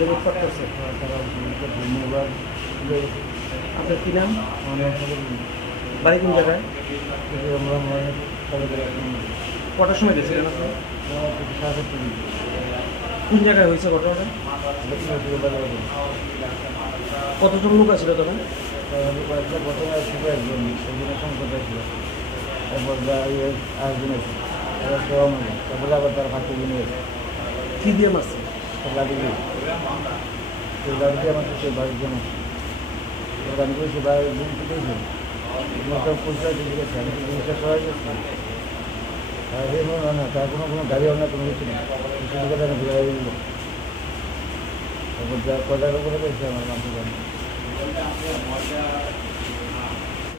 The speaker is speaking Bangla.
পুলিশে লুটপাট করছে। তারা মোবাইল আপনার কী নাম? অনেক বাড়ি কোন জায়গায়? আমরা কটার সময় গেছিলেন আপনি? সাথে কোন জায়গায় হয়েছে ঘটনাটা? কতজন লোক আছিল তখন? প্রথমে ছিল একজন, সেদিনে সংকট ছিল। তারপর আরেকজন আছে, তারপরে আবার তার হাতে জন্য আছে কী দিয়ে মারছে? লাঠি দিয়ে, সেই লাঠি দিয়ে আমার সে বাড়ির জন্য আমি করেছি বাড়ির দিন থেকেইছিল সব পরিষ্কার দিয়ে গেছে। আমি তো জিনিসটা সবাই করছি আর না, তার কোনো গাড়ি হয় না, কোনো কিছু নেই। কিছু কথা আমি ঘুরে দিল। তারপর যা কথার উপরে পেয়েছে আমার নাম